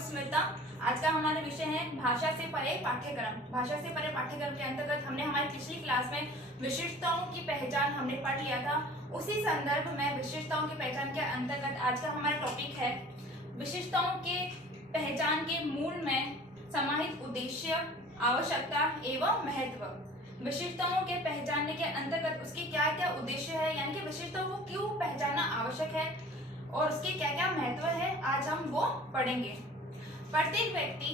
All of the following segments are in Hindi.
स्मिता। आज का हमारा विषय है भाषा से परे पाठ्यक्रम। भाषा से परे पाठ्यक्रम के अंतर्गत हमने हमारी पिछली क्लास में विशेषताओं की पहचान हमने पढ़ लिया था। उसी संदर्भ में विशेषताओं की पहचान के अंतर्गत आज का हमारा टॉपिक है विशेषताओं के पहचान के मूल में समाहित उद्देश्य, आवश्यकता एवं महत्व। विशेषताओं के पहचानने के अंतर्गत उसके क्या क्या उद्देश्य है, यानी कि विशेषताओं को क्यों पहचानना आवश्यक है और उसके क्या क्या महत्व है, आज हम वो पढ़ेंगे। प्रत्येक व्यक्ति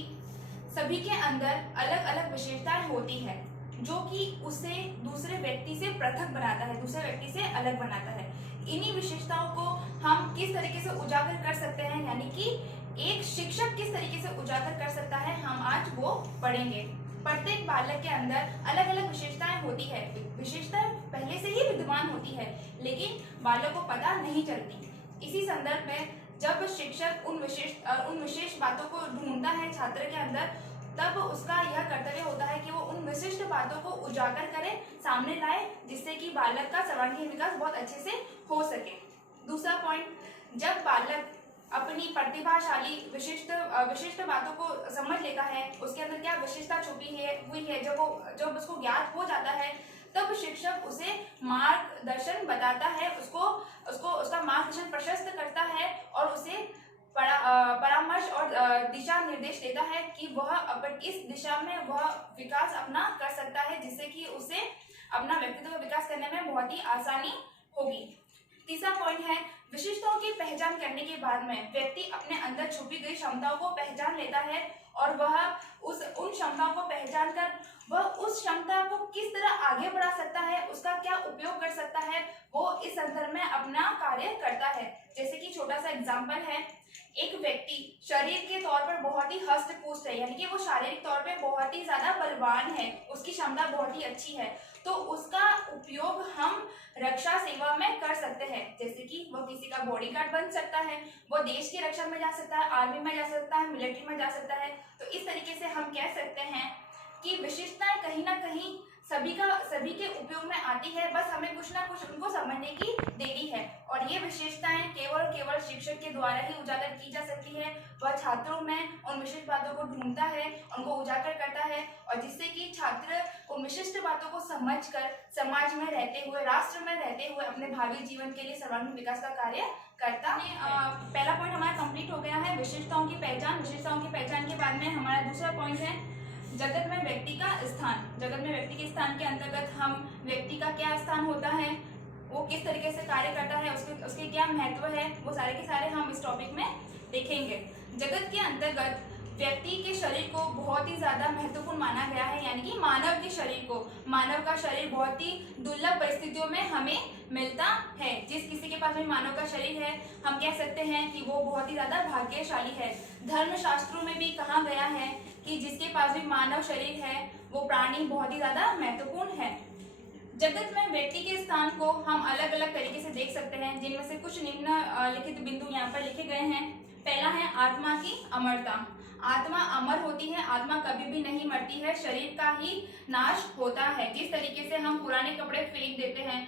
सभी के अंदर अलग अलग विशेषताएं होती है जो कि उसे दूसरे व्यक्ति से पृथक बनाता है, दूसरे व्यक्ति से अलग बनाता है। इन्हीं विशेषताओं को हम किस तरीके से उजागर कर सकते हैं, यानी कि एक शिक्षक किस तरीके से उजागर कर सकता है, हम आज वो पढ़ेंगे। प्रत्येक बालक के अंदर अलग अलग विशेषताएं होती है। विशेषताएं पहले से ही विद्यमान होती है लेकिन बालक को पता नहीं चलती। इसी संदर्भ में जब शिक्षक उन विशेष बातों को ढूंढता है छात्र के अंदर, तब उसका यह कर्तव्य होता है कि वो उन विशिष्ट बातों को उजागर करे, सामने लाए, जिससे कि बालक का सर्वांगीण विकास बहुत अच्छे से हो सके। दूसरा पॉइंट, जब बालक अपनी प्रतिभाशाली विशिष्ट बातों को समझ लेता है, उसके अंदर क्या विशेषता छुपी हुई है, जब उसको ज्ञात हो जाता है, तब शिक्षक उसे मार्गदर्शन बताता है, उसका मार्गदर्शन प्रशस्त करता है और उसे परामर्श और दिशा निर्देश देता है कि वह इस दिशा में वह विकास अपना कर सकता है, जिससे कि उसे अपना व्यक्तित्व विकास करने में बहुत ही आसानी होगी। तीसरा पॉइंट है, विशेषताओं की पहचान करने के बाद में व्यक्ति अपने अंदर छुपी गई क्षमताओं को पहचान लेता है और वह उन क्षमताओं को पहचान कर वह उस क्षमता को किस तरह आगे बढ़ा सकता है, उसका क्या उपयोग कर सकता है, वो इस संदर्भ में अपना कार्य करता है। जैसे कि छोटा सा एग्जाम्पल है, एक व्यक्ति शरीर के तौर पर बहुत ही हष्ट पुष्ट है, यानी कि वो शारीरिक तौर पे बहुत ही ज्यादा बलवान है, उसकी क्षमता बहुत ही अच्छी है, तो उसका उपयोग हम रक्षा सेवा में कर सकते हैं। जैसे कि वो किसी का बॉडीगार्ड बन सकता है, वो देश की रक्षा में जा सकता है, आर्मी में जा सकता है, मिलिट्री में जा सकता है। तो इस तरीके से हम कह सकते हैं कि विशेषताएं कहीं ना कहीं सभी के उपयोग में आती है, बस हमें कुछ ना कुछ उनको समझने की देरी है। और ये विशेषताएं केवल शिक्षक के द्वारा ही उजागर की जा सकती है। वह छात्रों में उन विशिष्ट बातों को ढूंढता है, उनको उजागर करता है, और जिससे कि छात्र उन विशिष्ट बातों को समझकर समाज में रहते हुए, राष्ट्र में रहते हुए अपने भावी जीवन के लिए सर्वांगीण विकास का कार्य करता है। पहला पॉइंट हमारा कंप्लीट हो गया है, विशेषताओं की पहचान। विशेषताओं की पहचान के बाद में हमारा दूसरा पॉइंट है जगत में व्यक्ति का स्थान। जगत में व्यक्ति के स्थान के अंतर्गत हम व्यक्ति का क्या स्थान होता है, वो किस तरीके से कार्य करता है, उसके क्या महत्व है, वो सारे के सारे हम इस टॉपिक में देखेंगे। जगत के अंतर्गत व्यक्ति के शरीर को बहुत ही ज्यादा महत्वपूर्ण माना गया है, यानी कि मानव के शरीर को, मानव का शरीर बहुत ही दुर्लभ परिस्थितियों में हमें मिलता है। जिस किसी के पास में मानव का शरीर है, हम कह सकते हैं कि वो बहुत ही ज्यादा भाग्यशाली है। धर्मशास्त्रों में भी कहा गया है कि जिसके पास भी मानव शरीर है वो प्राणी बहुत ही ज्यादा महत्वपूर्ण है। जगत में व्यक्ति के स्थान को हम अलग अलग तरीके से देख सकते हैं, जिनमें से कुछ निम्नलिखित बिंदु यहाँ पर लिखे गए हैं। पहला है आत्मा की अमरता। आत्मा अमर होती है, आत्मा कभी भी नहीं मरती है, शरीर का ही नाश होता है। जिस तरीके से हम पुराने कपड़े फेंक देते हैं,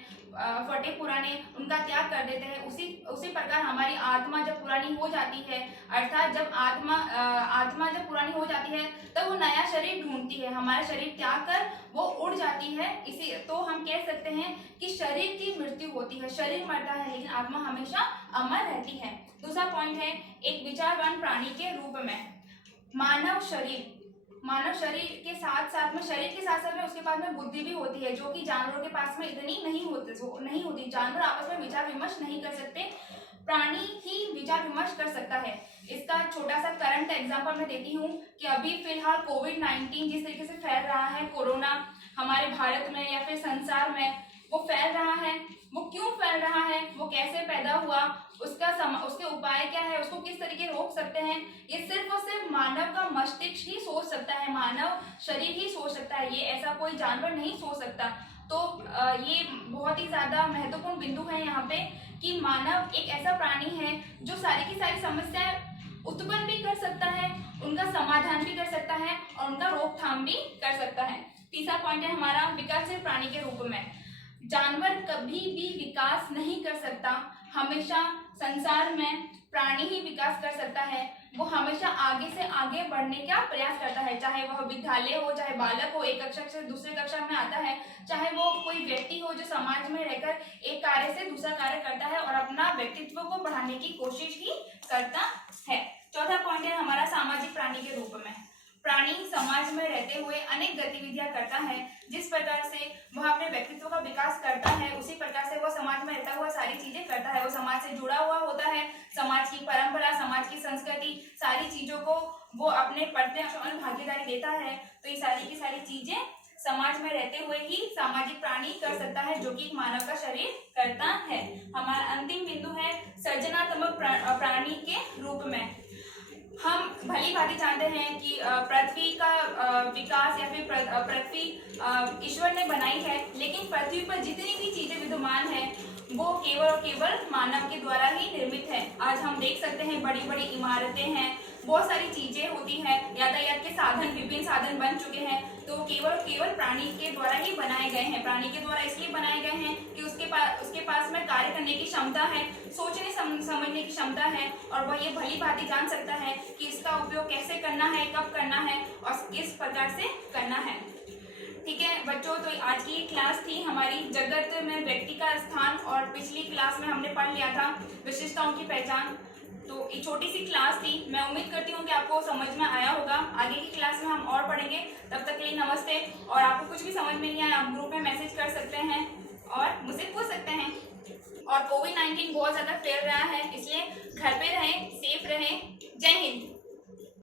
फटे पुराने, उनका त्याग कर देते हैं, उसी प्रकार हमारी आत्मा जब पुरानी हो जाती है, अर्थात जब आत्मा जब पुरानी हो जाती है तब वो नया शरीर ढूंढती है, हमारा शरीर त्याग कर वो उड़ जाती है। इसी तो हम कह सकते हैं कि शरीर की मृत्यु होती है, शरीर मरता है लेकिन आत्मा हमेशा अमर रहती है। दूसरा पॉइंट है एक विचारवान प्राणी के रूप में। मानव शरीर के साथ साथ में उसके पास में बुद्धि भी होती है, जो कि जानवरों के पास में इतनी नहीं होती। जानवर आपस में विचार विमर्श नहीं कर सकते, प्राणी ही विचार विमर्श कर सकता है। इसका छोटा सा करंट एग्जांपल मैं देती हूँ कि अभी फिलहाल कोविड-19 जिस तरीके से फैल रहा है, कोरोना हमारे भारत में या फिर संसार में वो फैल रहा है, वो क्यों फैल रहा है, वो कैसे पैदा हुआ, उसके उपाय क्या है, उसको किस तरीके रोक सकते हैं, ये सिर्फ और सिर्फ मानव का मस्तिष्क ही सोच सकता है, मानव शरीर ही सोच सकता है, ये ऐसा कोई जानवर नहीं सोच सकता। तो ये बहुत ही ज्यादा महत्वपूर्ण बिंदु है यहाँ पे कि मानव एक ऐसा प्राणी है जो सारी की सारी समस्याएं उत्पन्न भी कर सकता है, उनका समाधान भी कर सकता है और उनका रोकथाम भी कर सकता है। तीसरा पॉइंट है हमारा विकासशील प्राणी के रूप में। जानवर कभी भी विकास नहीं कर सकता, हमेशा संसार में प्राणी ही विकास कर सकता है। वो हमेशा आगे से आगे बढ़ने का प्रयास करता है, चाहे वह विद्यालय हो, चाहे बालक हो एक कक्षा से दूसरे कक्षा में आता है, चाहे वो कोई व्यक्ति हो जो समाज में रहकर एक कार्य से दूसरा कार्य करता है और अपना व्यक्तित्व को बढ़ाने की कोशिश ही करता है। चौथा पॉइंट है हमारा सामाजिक प्राणी के रूप में। प्राणी समाज में रहते हुए अनेक गतिविधियां करता है। जिस प्रकार से वह अपने व्यक्तित्व का विकास करता है, उसी प्रकार से वह समाज में रहता हुआ सारी चीजें करता है। वो समाज से जुड़ा हुआ होता है, समाज की परंपरा, समाज की संस्कृति, सारी चीजों को वो अपने प्रत्यक्ष और भागीदारी देता है। तो ये सारी की सारी चीजें समाज में रहते हुए ही सामाजिक प्राणी कर सकता है, जो कि मानव का शरीर करता है। हमारा अंतिम बिंदु है सर्जनात्मक प्राणी के रूप में। हम भली भांति जानते हैं कि पृथ्वी का विकास या फिर पृथ्वी ईश्वर ने बनाई है, लेकिन पृथ्वी पर जितनी भी चीजें विद्यमान है वो केवल और केवल मानव के द्वारा ही निर्मित है। आज हम देख सकते हैं बड़ी बड़ी इमारतें हैं, बहुत सारी चीजें होती हैं, यातायात के साधन, विभिन्न साधन बन चुके हैं, तो केवल और केवल प्राणी के द्वारा ही बनाए गए हैं। प्राणी के द्वारा इसलिए बनाए गए हैं कि उसके पास में कार्य करने की क्षमता है, सोचने समझने की क्षमता है, और वह ये भली भांति जान सकता है कि इसका उपयोग कैसे करना है, कब करना है और किस प्रकार से करना है। ठीक है बच्चों, तो आज की क्लास थी हमारी जगत में व्यक्ति का स्थान, और पिछली क्लास में हमने पढ़ लिया था विशेषताओं की पहचान। तो ये छोटी सी क्लास थी, मैं उम्मीद करती हूँ कि आपको समझ में आया होगा। आगे की क्लास में हम और पढ़ेंगे, तब तक के लिए नमस्ते। और आपको कुछ भी समझ में नहीं आया आप ग्रुप में मैसेज कर सकते हैं और मुझसे पूछ सकते हैं। और कोविड-19 बहुत ज़्यादा फैल रहा है, इसलिए घर पे रहें, सेफ रहें। जय हिंद।